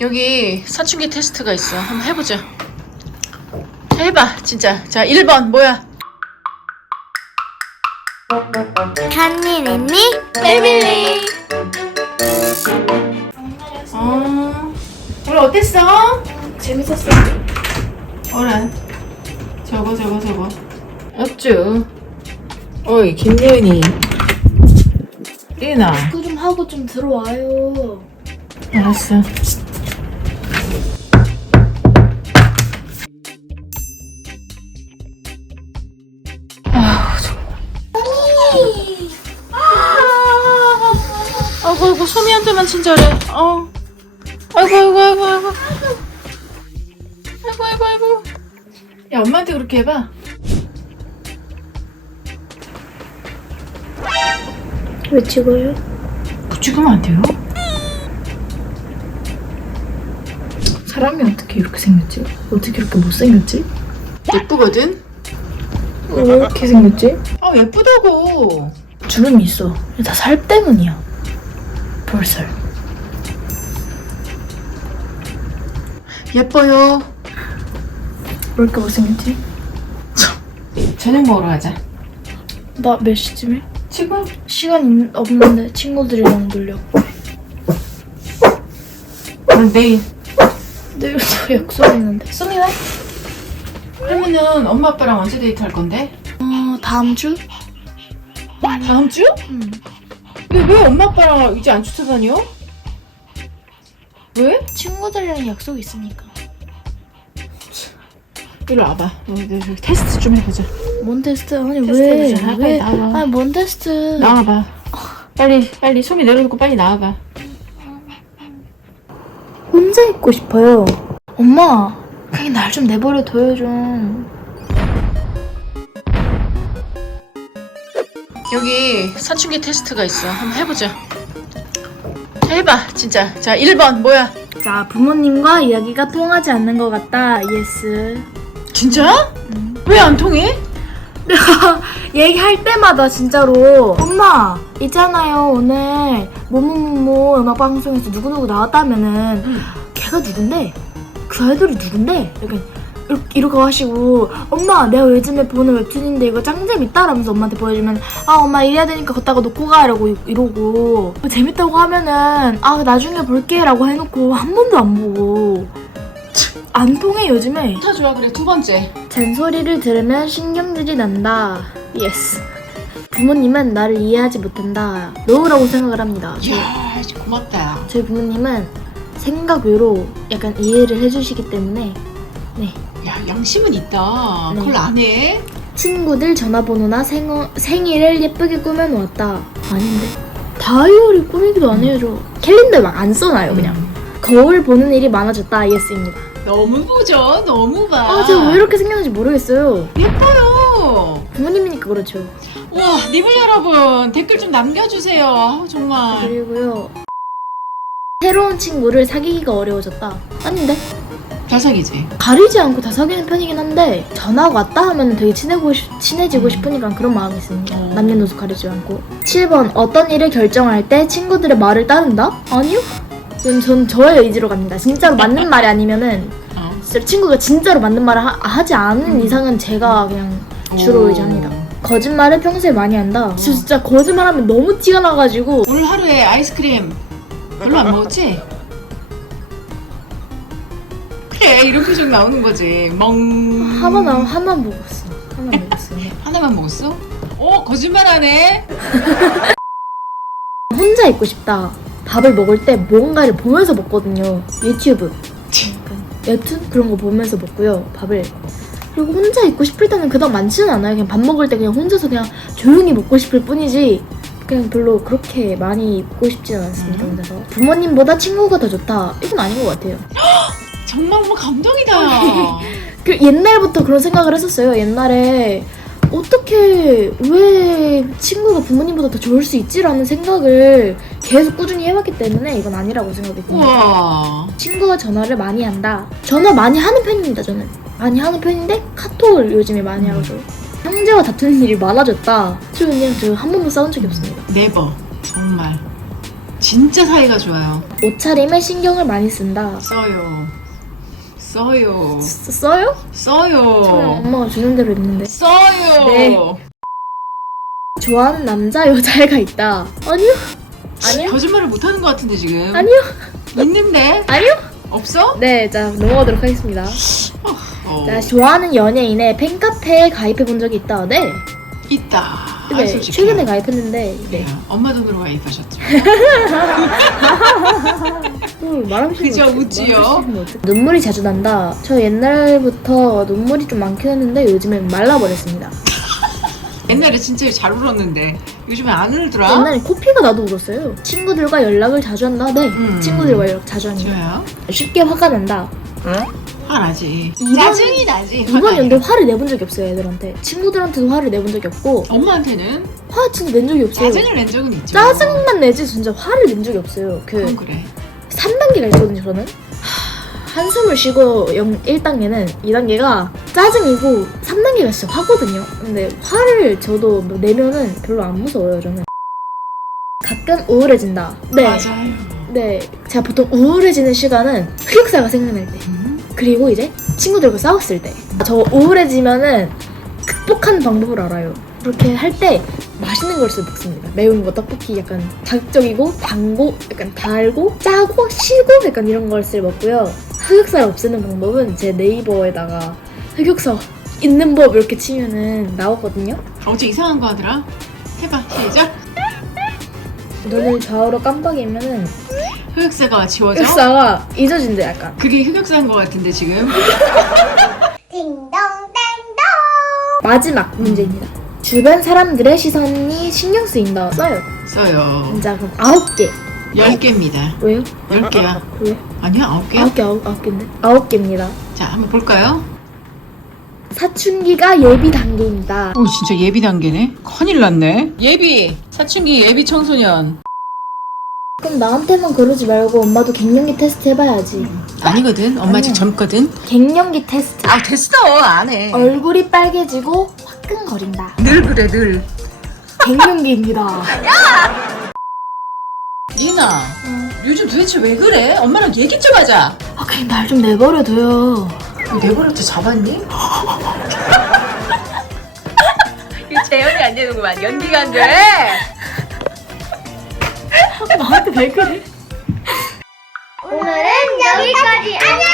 여기 사춘기 테스트가 있어. 한번 해보자. 해봐, 진짜. 자, 1번 뭐야? 간니 랜니 패밀리 어, 오늘 어땠어? 재밌었어 오늘 저거 저거 저거. 어쭈? 어이 김예은이. 리나. 그거 좀 하고 좀 들어와요 알았어. 아이고 아이고 소미한테만 친절해. 어. 아이고 아이고 아이고 아이고. 아이고 아이고 아이고. 야 엄마한테 그렇게 해봐. 왜 찍어요? 붙이면 안 돼요? 사람이 어떻게 이렇게 생겼지? 어떻게 이렇게 못생겼지? 예쁘거든. 왜 이렇게 생겼지? 아 예쁘다고. 주름이 있어. 다 살 때문이야. 볼살. 예뻐요. 왜 이렇게 못생겼지? 저녁 먹으러 가자. 나 몇 시쯤에? 지금? 시간 있- 없는데 친구들이랑 놀려고. 오늘 내일. 내일 또 약속 있는데. 수미 왜? 그러면은 엄마 아빠랑 언제 데이트 할 건데? 어, 다음 주? 다음 주? 응. 왜, 왜 엄마 아빠랑 이제 안 쫓아다녀? 왜? 친구들이랑 약속 있으니까. 이리 와봐. 어, 네, 저기 테스트 좀 해보자. 뭔 테스트? 아니 테스트 왜? 해보자. 빨리 왜? 나와. 아니 뭔 테스트? 나와봐. 빨리, 빨리 소미 내려놓고 빨리 나와봐. 있고 싶어요. 엄마, 그냥 날 좀 내버려 둬요 좀. 여기 사춘기 테스트가 있어. 한번 해보자. 해봐, 진짜. 자, 1번 뭐야? 자, 부모님과 이야기가 통하지 않는 것 같다. 예스. 진짜? 왜 안 통해? 얘기할 때마다 진짜로 엄마 있잖아요 오늘 뭐뭐뭐뭐 음악 방송에서 누구누구 나왔다면은 응. 걔가 누군데 그 아이돌이 누군데 약간 이렇게, 이렇게 하시고 엄마 내가 요즘에 보는 웹툰인데 이거 짱 재밌다 라면서 엄마한테 보여주면 아 엄마 이래야 되니까 걷다가 놓고 가 이러고 이러고 재밌다고 하면은 아 나중에 볼게 라고 해놓고 한 번도 안 보고 안 통해 요즘에 좋아 그래 두 번째. 잔소리를 들으면 신경질이 난다. 예스. 부모님은 나를 이해하지 못한다. 노우라고 생각을 합니다. 이야, 고맙다. 저희 부모님은 생각 외로 약간 이해를 해주시기 때문에 네. 야, 양심은 있다. 네. 그걸 안 해? 친구들 전화번호나 생, 생일을 예쁘게 꾸며놓았다. 아닌데. 다이어리 꾸미기도 안 해요, 저. 캘린더에 막안 써놔요, 그냥. 거울 보는 일이 많아졌다. 예스입니다. 너무 보죠. 너무 봐. 아, 제가 왜 이렇게 생겼는지 모르겠어요. 예뻐요. 부모님이니까 그렇죠. 와, 니블 여러분 댓글 좀 남겨주세요. 아우, 정말. 그리고요. 새로운 친구를 사귀기가 어려워졌다. 아닌데? 자석이지. 가리지 않고 다 사귀는 편이긴 한데 전화가 왔다 하면 되게 친해고 싶- 친해지고 음. 싶으니까 그런 마음이 있습니다. 어. 남녀노소 가리지 않고. 7번 어떤 일을 결정할 때 친구들의 말을 따른다? 아니요. 전, 전 저의 의지로 갑니다. 진짜로 맞는 말이 아니면은 어. 진짜 친구가 진짜로 맞는 말을 하, 하지 않은 이상은 제가 그냥 주로 오. 의지합니다. 거짓말을 평소에 많이 한다. 저 진짜 거짓말하면 너무 티가 나가지고 오늘 하루에 아이스크림 별로 안 먹었지? 그래, 이런 표정 나오는 거지. 멍. 하나 나 하나 먹었어. 하나 먹었어. 하나만 먹었어? 오, 거짓말하네. 혼자 있고 싶다. 밥을 먹을 때 뭔가를 보면서 먹거든요. 유튜브. 웹툰 그런 거 보면서 먹고요. 밥을. 그리고 혼자 있고 싶을 때는 그닥 많지는 않아요. 그냥 밥 먹을 때 그냥 혼자서 그냥 조용히 먹고 싶을 뿐이지. 그냥 별로 그렇게 많이 있고 싶지는 않습니다. 음. 혼자서. 부모님보다 친구가 더 좋다. 이건 아닌 것 같아요. 정말 뭐 감동이다. 그 옛날부터 그런 생각을 했었어요. 옛날에 어떻게 왜 친구가 부모님보다 더 좋을 수 있지라는 생각을 계속 꾸준히 해왔기 때문에 이건 아니라고. 우와. 친구가 전화를 많이 한다. 전화 많이 하는 편입니다. 저는 많이 하는 편인데 카톡을 요즘에 많이 하죠. 형제와 다투는 일이 많아졌다. 저 그냥 저한 번도 싸운 적이 없습니다. 네버. 정말. 진짜 사이가 좋아요. 옷차림에 신경을 많이 쓴다. 써요. 써요. 쓰- 써요? 저는 써요. 엄마가 주는 대로 입는데. 써요. 네. 좋아하는 남자 여자애가 있다. 아니요. 아니요. 거짓말을 못하는 것 같은데 지금. 아니요. 있는데 아니요. 없어? 네, 자 넘어가도록 하겠습니다. 어. 자, 좋아하는 연예인의 팬카페에 가입해 본 적이 있다. 네. 있다. 아, 네, 솔직히. 최근에 가입했는데, 네. 네. 엄마 돈으로 가입하셨죠. 또 말하면 그저 우지요. 눈물이 자주 난다. 저 옛날부터 눈물이 좀 많긴 했는데 요즘엔 말라버렸습니다. 옛날에 진짜 잘 울었는데 요즘에 안 울더라. 옛날에 코피가 나도 울었어요. 친구들과 연락을 자주 한다. 네, 음. 친구들과 연락 자주 합니다. 좋아요. 쉽게 화가 난다. 화 나지. 짜증이 나지. 이번 연도. 화를 내본 적이 없어요, 애들한테. 친구들한테도 화를 내본 적이 없고 엄마한테는 화 진짜 낸 적이 없어요. 짜증을 낸 적은 있죠. 짜증만 내지 진짜 화를 낸 적이 없어요. 그 그건 그래. 3단계가 있거든요, 저는. 하, 한숨을 쉬고 0, 1단계는 2단계가 짜증이고 3단계가 진짜 화거든요. 근데 화를 저도 뭐 내면은 별로 안 무서워요, 저는. 가끔 우울해진다. 네. 맞아요. 네. 제가 보통 우울해지는 시간은 흑역사가 생각날 때. 음? 그리고 이제 친구들과 싸웠을 때. 저 우울해지면은 극복하는 방법을 알아요. 그렇게 할 때 맛있는 것을 먹습니다. 매운 거, 떡볶이 약간 자극적이고 단고, 약간 달고, 짜고, 시고 약간 이런 것을 먹고요. 흑역사를 없애는 방법은 제 네이버에다가 흑역사 있는 법 이렇게 치면은 나오거든요. 어제 이상한 거 하더라. 해봐. 시작. 눈을 좌우로 깜빡이면은 흑역사가 지워져. 흑역사가 잊어진대 약간. 그게 흑역사인 것 같은데 지금. 마지막 문제입니다. 주변 사람들의 시선이 신경 쓰인다. 써요. 써요. 진짜 그럼 아홉 개. 열 개입니다. 왜요? 열 개야. 왜? 아니야 아홉 개야. 아홉 개, 아홉, 아홉 개인데? 아홉 개입니다. 자 한번 볼까요? 사춘기가 예비 단계입니다. 오 진짜 예비 단계네. 큰일 났네. 예비. 사춘기 예비 청소년. 그럼 나한테만 그러지 말고 엄마도 갱년기 테스트 해봐야지. 아니거든. 엄마 아직 젊거든. 갱년기 테스트. 아 됐어 안 해. 얼굴이 빨개지고 화끈거린다. 늘 그래 늘. 갱년기입니다. 리나. 요즘 도대체 왜 그래? 엄마랑 얘기 좀 하자. 아, 그냥 날 좀 내버려둬요. 내버려도 잡았니? 이거 재현이 안 되는구만. 연기가 안 돼. 나한테 왜 그래? 오늘은 여기까지. 안녕.